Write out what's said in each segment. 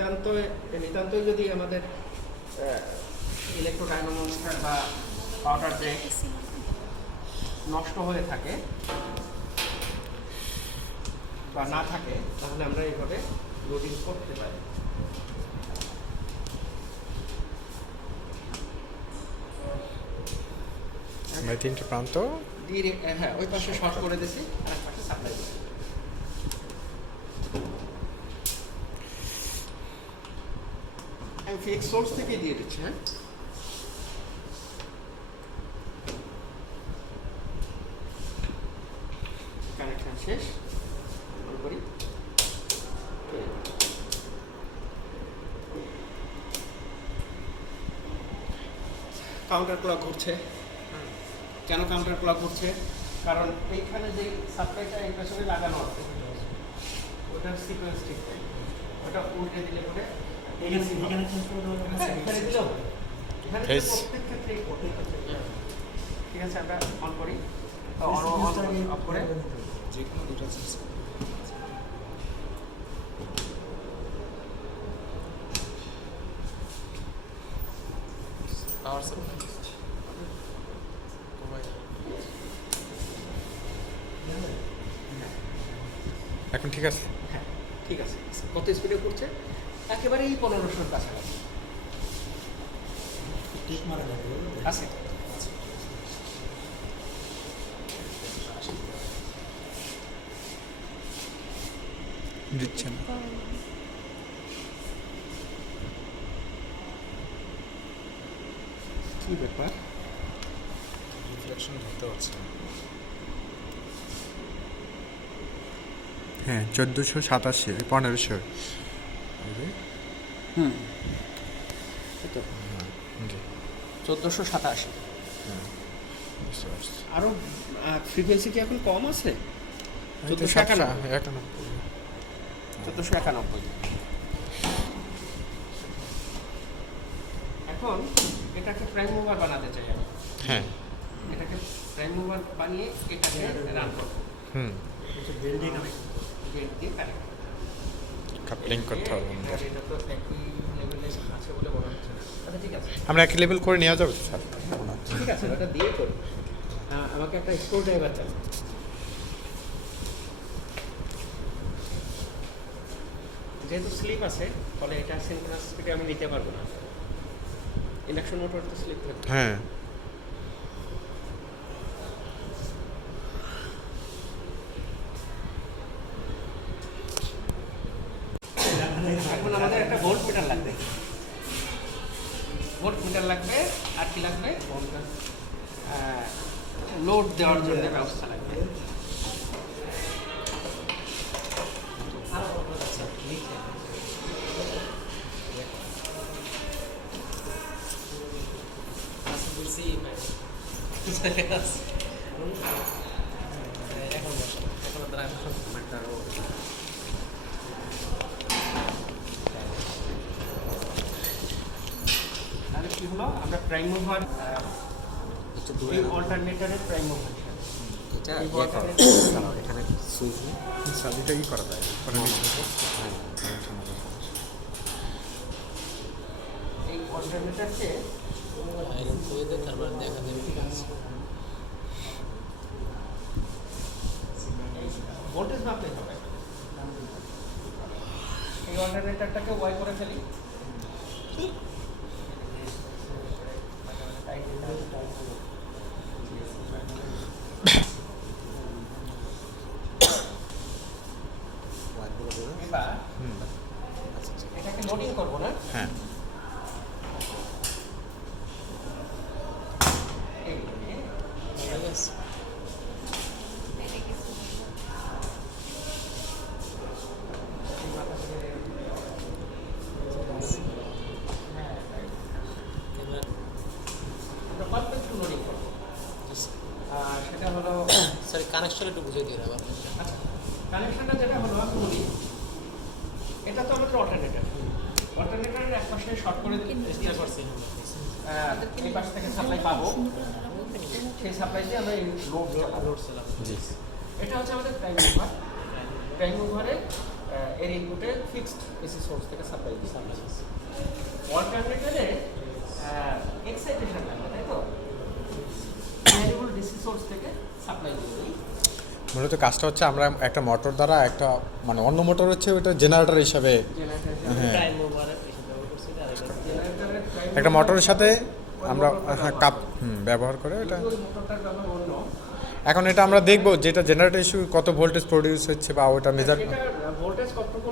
নিতান্তই যদি আমাদের ইলেকট্রোডাইনামোমিটার বা পাউডার ব্রেক নষ্ট হয়ে থাকে বা না থাকে, তাহলে আমরা এইভাবে লোডিং করতে পারি। তিনটে প্রান্ত হ্যাঁ, ওই পাশে শর্ট করে দিয়েছি, আর এক পাশে সাপ্লাই দিচ্ছি। আমি ফিক্স সোর্স থেকে দিয়ে দিচ্ছি। হ্যাঁ, কানেকশন শেষ। অন করি। কাউন্টার ক্লক ঘুরছে। কেন কাউন্টার ক্লক ঘুরছে? কারণ এইখানে যে সাপ্লাইটা এই পেছনে লাগানো আছে, ওটার সিকোয়েন্স ঠিক নেই। ওটা উল্টে দিলে পরে এখানে দিলেও এখানে প্রত্যেক ক্ষেত্রে ঠিক আছে। আমরা অন করি, অফ করে যে কোনো দুটো পাওয়ার সাপ্লাই এখন ঠিক আছে। হ্যাঁ ঠিক আছে। কত স্পিডে করছে? একেবারে এই 1500-র কাছাকাছি আছে। দিচ্ছে না। কি ব্যাপার? রিফ্লেকশন ধরতে পারছে না। হ্যাঁ 1487 1500। হুম, তো জি 1487। বুঝতে পারছি। আরও ফ্রিকোয়েন্সি কি এখন কম আছে? 1491। 1491। এখন এটাকে প্রাইম মুভার বানাতে চাই আমি। হ্যাঁ এটাকে প্রাইম মুভার বানিয়ে এটাকে রান করবো। বেল্ট দিয়ে কানেক্ট কাপলিং করতে হবে আমাদের। এটা তো একই লেভেলে আছে বলে মনে হচ্ছে না। আচ্ছা ঠিক আছে, আমরা একই লেভেল করে নেওয়া যাবে স্যার? ঠিক আছে, ওটা দিয়ে করি। আমাকে একটা স্ক্রু ড্রাইভার চাই। যেহেতু স্লিপ আছে, ফলে এটা সিনক্রোনাস স্পিডে আমি নিতে পারবো না। ইন্ডাকশন মোটর তো স্লিপ থাকবে। হ্যাঁ এখন আমাদের একটা ভোল্ট মিটার লাগবে। ভোল্ট মিটার লাগবে, আর কি লাগবে? লোড দেওয়ার জন্য ব্যবস্থা লাগবে। তাহলে কি হলো? আমরা প্রাইম মুভার অল্টারনেটরের প্রাইম মুভার এখানে সুইচ সাদিটা কি করা যায়? এই অল্টারনেটরকে ভোল্টেজ মাপতে হবে। এই অল্টারনেটরটাকে ওয়াই করে ফেলি। এবার এটাকে লোডিং করবো না? হ্যাঁ সেটা হলো স্যার কানেকশন একটু বুঝিয়ে দিন আবার। আচ্ছা, কানেকশনটা যেটা হলো আমি বলি, এটা তো আমাদের অল্টারনেটর। অল্টারনেটরের এক পাশে শর্ট করে চেষ্টা করছি, এই পাশ থেকে সাপ্লাই পাবো, সেই সাপ্লাই দিয়ে আমরা এই লোড চালাবো। জি এটা হচ্ছে আমাদের প্রাইম মুভার। প্রাইম মুভারে এর ইনপুটে ফিক্সড এসি সোর্স থেকে সাপ্লাই দিই। মূলত কাজটা হচ্ছে আমরা একটা মোটর দ্বারা একটা মানে অন্য মোটর হচ্ছে ওটা জেনারেটর হিসাবে হ্যাঁ টাইম ওভার এসে ব্যবহার করছি আর এটা একটা মোটরের সাথে আমরা কাপ ব্যবহার করে এটা মোটরটার ব্যবহার অন্য। এখন এটা আমরা দেখবো যেটা জেনারেটর ইস্যু কত ভোল্টেজ প্রডিউস হচ্ছে বা ওটা মেজার এটা ভোল্টেজ কতটুকু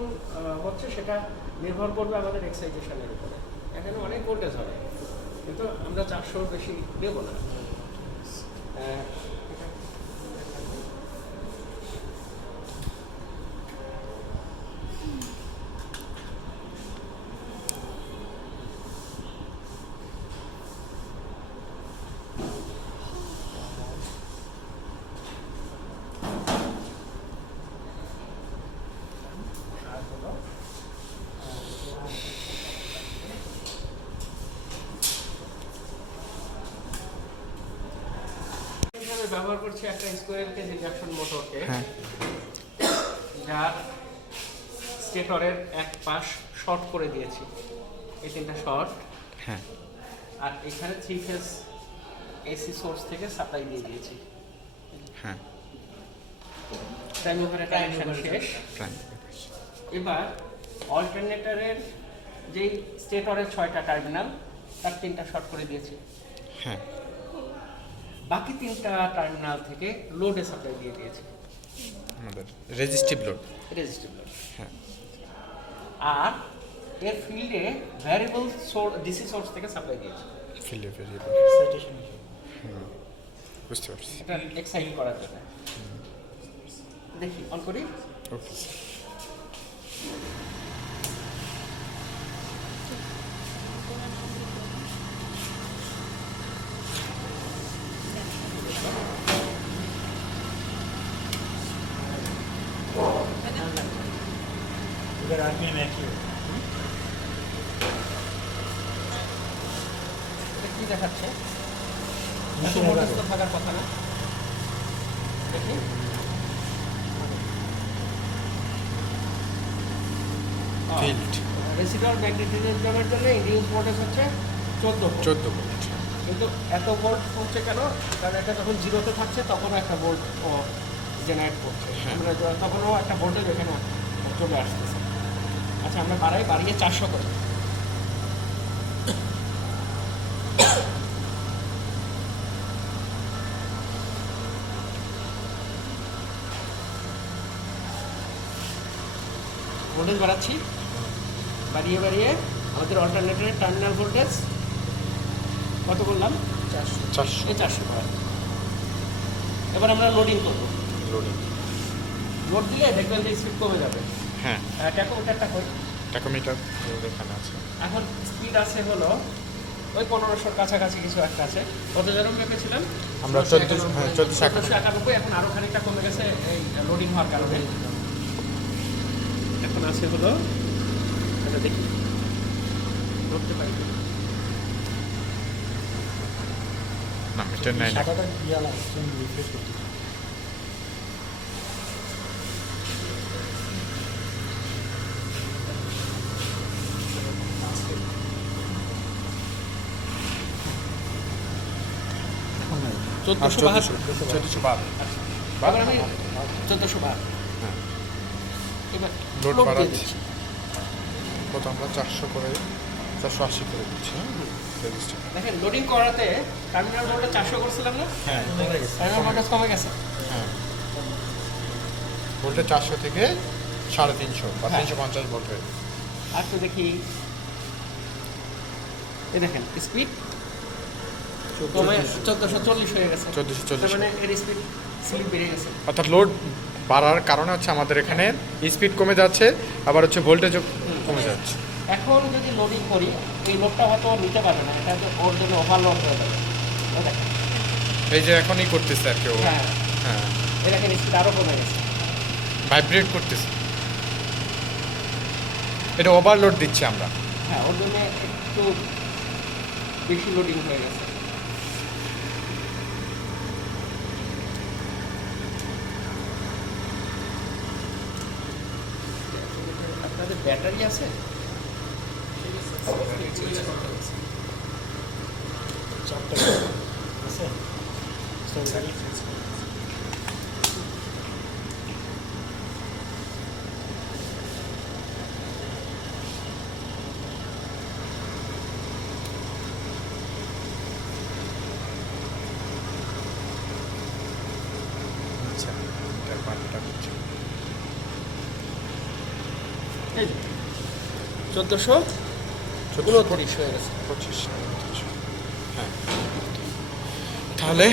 হচ্ছে সেটা নির্ভর করবে আমাদের এক্সাইটেশনের উপরে। এখানে অনেক ভোল্টেজ হবে কিন্তু আমরা 400 বেশি দেব না। আমি ব্যবহার করছি একটা স্কোয়ার কেজ ইন্ডাকশন মোটরকে, হ্যাঁ যার স্টেটরের এক পাশ শর্ট করে দিয়েছি, এই তিনটা শর্ট, হ্যাঁ আর এখানে 3 ফেজ এসি সোর্স থেকে সাপ্লাই দিয়ে দিয়েছি। হ্যাঁ টাইম ওভারে কানেকশন শেষ। প্ল্যান এবার অল্টারনেটরের যেই স্টেটরের 6টা টার্মিনাল তার 3টা শর্ট করে দিয়েছি, হ্যাঁ বাকি 3টা টার্মিনাল থেকে লোডে সাপ্লাই দিয়ে দিয়েছি, আমাদের রেজিস্টিভ লোড রেজিস্টিভ লোড। হ্যাঁ আর এর ফিল্ডে ভ্যারিয়েবল ডিসি সোর্স থেকে সাপ্লাই দিয়েছি, ফিল্ডে ভেরিয়েবল বুঝতে পারছি এটা এক্সাইট করার জন্য। দেখি অন করি। ওকে এটা কি দেখাচ্ছে? এত ভোল্টেজ তো থাকার কথা না। দেখি ফিল্ড রেসিডুয়াল ম্যাগনেটিজমের জন্য ইন্ডিউস ভোল্টেজ হচ্ছে 14 ভোল্ট। 14 ভোল্ট কিন্তু এত ভোল্ট হচ্ছে কেন? কারণ এটা যখন জিরোতে থাকছে তখনও একটা ভোল্ট জেনারেট করছে, আমরা তখনও একটা ভোল্টেজ এখানে চলে আসতেছে। আচ্ছা আমরা বাড়িয়ে 400 করি। ভোল্টেজ বাড়াচ্ছি, বাড়িয়ে আমাদের অল্টারনেটরের টার্মিনাল ভোল্টেজ কত করলাম? 400 এই 400 করা। এবার আমরা লোডিং করবো। লোডিং লোড দিলে দেখবেন যে স্পিড কমে যাবে। হ্যাঁ ট্যাকোমিটারটা কই? ট্যাকোমিটার এখানে আছে এখন স্পিড আছে হলো ওই 1500 কাছাকাছি কিছু একটা আছে। কত যেরকম মেপেছিলাম আমরা 1400 হ্যাঁ 1491, এখন আরও খানিকটা কমে গেছে এই লোডিং হওয়ার কারণে। এখন আছে হলো এটা দেখি ধরতে পারি কি? না মিটার নাই না আর 1412 এবার আমি 1412 হ্যাঁ এবার লোড লোড দিয়ে বাড়াচ্ছি দিচ্ছি। কত আমরা 400 করে 480 করে দিচ্ছি রেজিস্টার দেখেন লোডিং করাতে টার্মিনাল ভোল্টেজ 400 করছিলাম না, হ্যাঁ টার্মিনাল ভোল্টেজ কমে গেছে। হ্যাঁ ভোল্টেজ 400 থেকে 350 বা হ্যাঁ। 350 ভোল্ট হয়ে গেছে। আর তো দেখি এই দেখেন স্পিড কমে 1440 হয়ে গেছে। 1440 তার মানে এর স্পিড স্লিপ বেড়ে গেছে। অর্থাৎ লোড বাড়ার কারণে হচ্ছে আমাদের এখানে স্পিড কমে যাচ্ছে, আবার হচ্ছে ভোল্টেজও কমে যাচ্ছে। এখন যদি লোডিং করি এই লোডটা হয়তো নিতে পারবে না, এটা তো ওর জন্য ওভারলোড হয়ে যাবে। ও দেখেন এই যে এখনই করতেছে আর কেউ হ্যাঁ হ্যাঁ এই দেখেন স্পিড আরও কমে গেছে। ভাইব্রেট করতেছে, এটা ওভারলোড দিচ্ছি আমরা। হ্যাঁ ওর জন্য একটু বেশি লোডিং হয়ে গেছে। আপনাদের ব্যাটারি আছে? 1429 হয়ে গেছে। 25 হ্যাঁ। তাহলে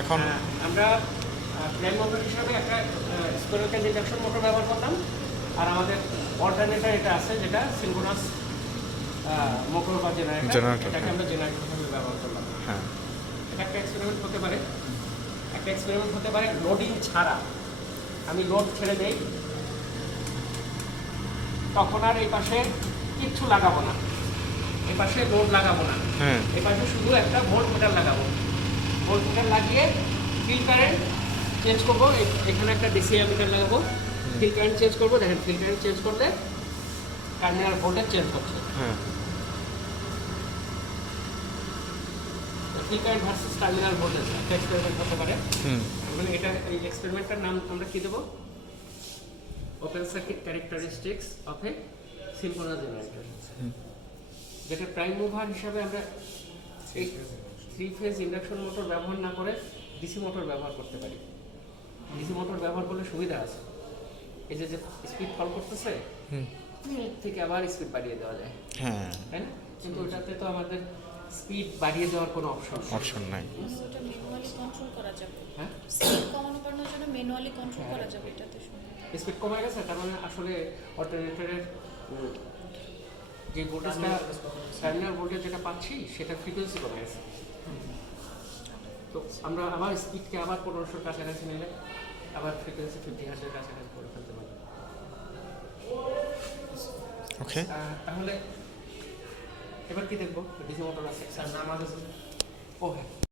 এখন আমরা প্রাইম মোটর হিসাবে একটা স্কোয়ার কেজ ইন্ডাকশন মোটর ব্যবহার করতাম, আর আমাদের অল্টারনেটর এটা আছে যেটা সিনক্রোনাস মোটর বা জেনারেটর, Generator, এটাকে হ্যাঁ। আমরা জেনারেটর হিসেবে ব্যবহার করলাম। হ্যাঁ এটা একটা এক্সপেরিমেন্ট হতে পারে, একটা এক্সপেরিমেন্ট হতে পারে লোডিং ছাড়া। আমি লোড ছেড়ে দেই, তখন আর এই পাশে কিচ্ছু লাগাবো না, এই পাশে লোড লাগাবো না, হ্যাঁ এই পাশে শুধু একটা ভোল্ট মিটার লাগাবো। ভোল্ট মিটার লাগিয়ে ফিল কারেন্ট চেঞ্জ করবো, এখানে একটা ডিসি মিটার লাগাবো, ফিল কারেন্ট চেঞ্জ করবো। দেখেন ফিল কারেন্ট চেঞ্জ করলে টার্মিনাল ভোল্টেজ চেঞ্জ হচ্ছে। হ্যাঁ field current versus terminal voltage একটা এক্সপেরিমেন্ট হতে পারে। হুম মানে এটা, এই এক্সপেরিমেন্টটার নাম আমরা কি দেবো? Open circuit characteristics of A synchronous generator, যেটা প্রাইম মুভার হিসাবে আমরা এই 3 ফেজ ইন্ডাকশন মোটর ব্যবহার না করে ডিসি মোটর ব্যবহার করতে পারি। ডিসি মোটর ব্যবহার করলে সুবিধা আছে, এই যে স্পিড ফল করতেছে হুম থেকে আবার স্পিড বাড়িয়ে দেওয়া যায়, হ্যাঁ তাই না? কিন্তু ওটাতে তো আমাদের স্পিড বাড়িয়ে দেওয়ার কোনো অপশন অপশন নাই। ওটা ম্যানুয়ালি কন্ট্রোল করা যাবে। হ্যাঁ, স্পিড কমানো বাড়ানোর জন্য ম্যানুয়ালি কন্ট্রোল করা যাবে, এটাতে শুনে। স্পিড কমে গেছে, তার মানে আসলে অল্টারনেটরের যে ভোল্টেজটা টার্মিনাল ভোল্টেজ যেটা পাচ্ছি সেটা ফ্রিকোয়েন্সি কমে গেছে। তো আমরা আবার স্পিডকে আবার 1500 কাছাকাছি নিলে আবার ফ্রিকোয়েন্সি 50 হার্জের কাছাকাছি করে ফেলতে পারি। ওকে তাহলে এবার কি দেখবো? ডিসি মোটর আছে, স্যার নাম আছে। ও হ্যাঁ,